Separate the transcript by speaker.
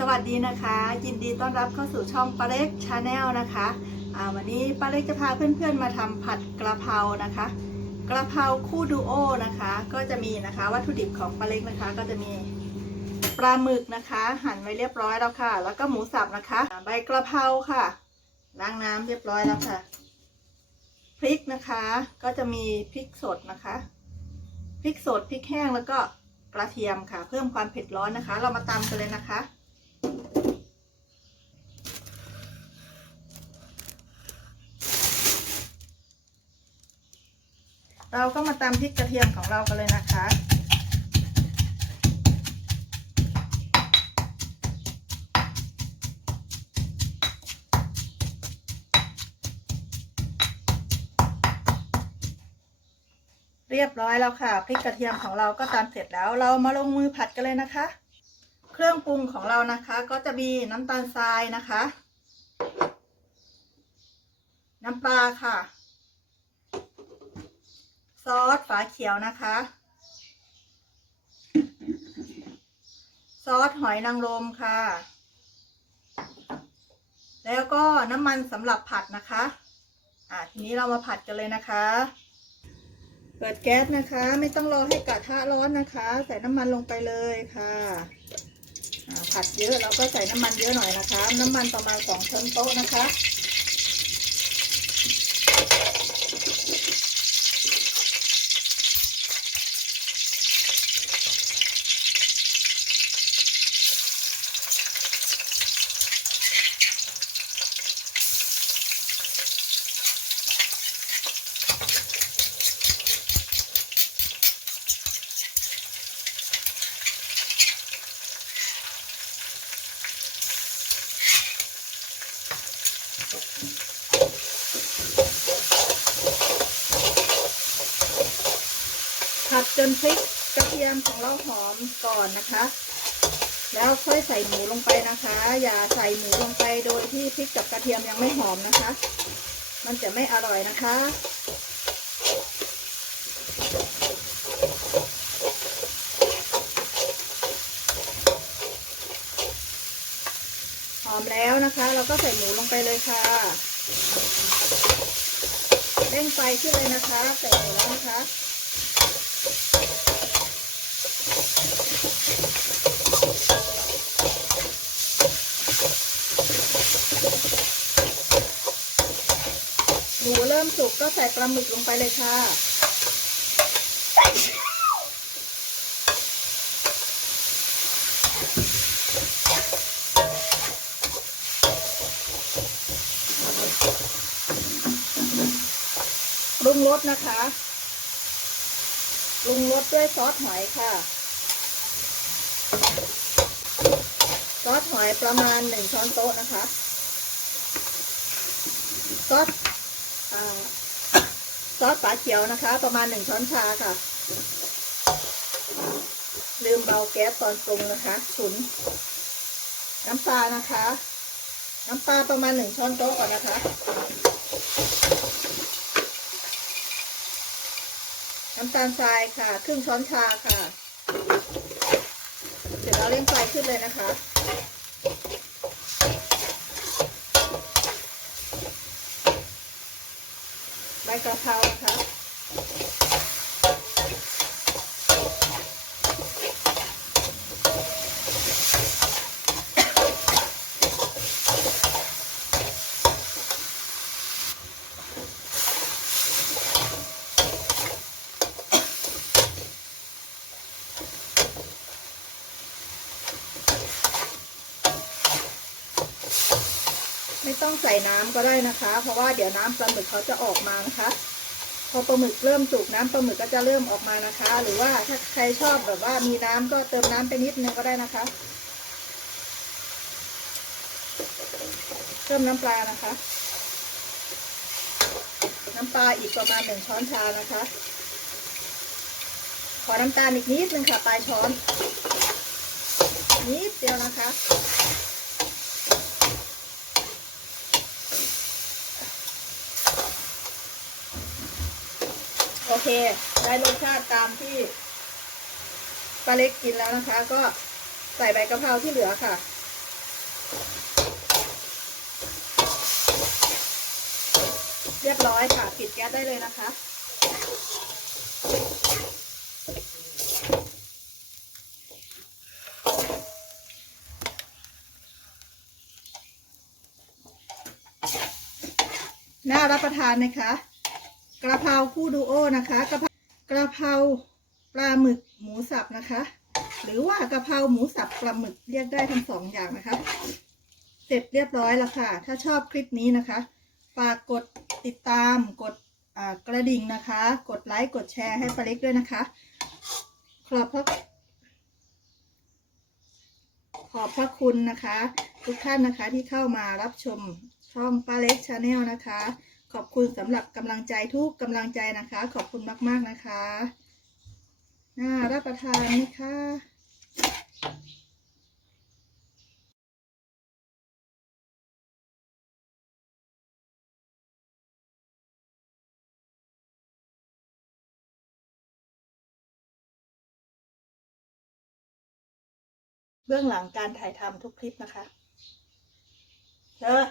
Speaker 1: สวัสดีนะคะ ยินดีต้อนรับเข้าสู่ช่องปาเล็กชาแนลนะคะวันนี้ปาเล็กจะพาเพื่อนๆมาทำผัดกระเพรานะคะ กระเพราคู่ดูโอนะคะ ก็จะมีนะคะวัตถุดิบของปาเล็กนะคะ ก็จะมีปลาหมึกนะคะ หั่นไว้เรียบร้อยแล้วค่ะ แล้วก็หมูสับนะคะ ใบกระเพราค่ะล้างน้ำเรียบร้อยแล้วค่ะพริกนะคะก็จะมีพริกสดนะคะพริกสดพริกแห้งแล้วก็กระเทียมค่ะ เพิ่มความเผ็ดร้อนนะคะ เรามาตำกันเลยนะคะ เราก็มาตำพริกกระเทียมของเรากันเลยนะคะ เรียบร้อยแล้วค่ะพริกกระเทียมของเราก็ตำเสร็จแล้ว เรามาลงมือผัดกันเลยนะคะ เครื่องปรุงของเรานะคะ ก็จะมีน้ำตาลทรายนะคะ น้ำปลาค่ะ อสฝาเขียวนะคะ ซอสหอยนางรมค่ะ แล้วก็น้ำมันสำหรับผัดนะคะ อ่าทีนี้เรามาผัดกันเลยนะคะ เปิดแก๊สนะคะ ไม่ต้องรอให้กระทะร้อนนะคะ ใส่น้ำมันลงไปเลยค่ะผัดเยอะเราก็ใส่น้ำมันเยอะหน่อยนะคะ น้ำมันประมาณสองช้อนโต๊ะนะคะ ผัดจนพริกกระเทียมของเราหอมก่อนนะคะ แล้วค่อยใส่หมูลงไปนะคะ อย่าใส่หมูลงไปโดยที่พริกกับกระเทียมยังไม่หอมนะคะ มันจะไม่อร่อยนะคะหอมแล้วนะคะ เราก็ใส่หมูลงไปเลยค่ะเร่งไฟขึ้นเลยนะคะใส่หมูแล้วนะคะ ริ่มสุกก็ใส่ปลาหมึกลงไปเลยค่ะ ปรุงรสนะคะ ปรุงรสด้วยซอสหอยค่ะ ซอสหอยประมาณหนึ่งช้อนโต๊ะนะคะ ซอส ซอสฝาเขียวนะคะ ประมาณหนึ่งช้อนชาค่ะ ลืมเบาแก๊สตอนปรุงนะคะ ฉุน น้ำปลานะคะ น้ำปลาประมาณหนึ่งช้อนโต๊ะก่อนนะคะ น้ำตาลทรายค่ะ ครึ่งช้อนชาค่ะ เสร็จแล้วเร่งไฟขึ้นเลยนะคะ ใบกระเพรานะคะ ไม่ต้องใส่น้ำก็ได้นะคะ เพราะว่าเดี๋ยวน้ำปลาหมึกเขาจะออกมานะคะ พอปลาหมึกเริ่มสุกน้ำปลาหมึกก็จะเริ่มออกมานะคะ หรือว่าถ้าใครชอบแบบว่ามีน้ำก็เติมน้ำไปนิดนึงก็ได้นะคะเพิ่มน้ำปลานะคะ น้ำปลาอีกประมาณหนึ่งช้อนชานะคะ ขอน้ำตาลอีกนิดนึงค่ะปลายช้อนนิดเดียวนะคะ อเค ได้รสชาติตามที่ปลาเล็กกินแล้วนะคะ ก็ใส่ใบกะเพราที่เหลือค่ะ เรียบร้อยค่ะ ปิดแก๊สได้เลยนะคะน่ารับประทานไหมคะ กระเพราคู่ดูโอนะคะกระเพรากระเพราปลาหมึกหมูสับนะคะ หรือว่ากระเพราหมูสับปลาหมึกเรียกได้ทั้งสองอย่างนะคะ เสร็จเรียบร้อยแล้วค่ะ ถ้าชอบคลิปนี้นะคะฝากกดติดตามกดกระดิ่งนะคะ กดไลค์กดแชร์ให้ปลาเล็กด้วยนะคะ ขอบพระขอบพระคุณนะคะ ทุกท่านนะคะที่เข้ามารับชมช่องป้าเล็กชาแนลนะคะ ขอบคุณสำหรับกำลังใจทุกกำลังใจนะคะ ขอบคุณมากๆนะคะ น่ารับประทานไหมคะเบื้องหลังการถ่ายทำทุกคลิปนะคะเธอ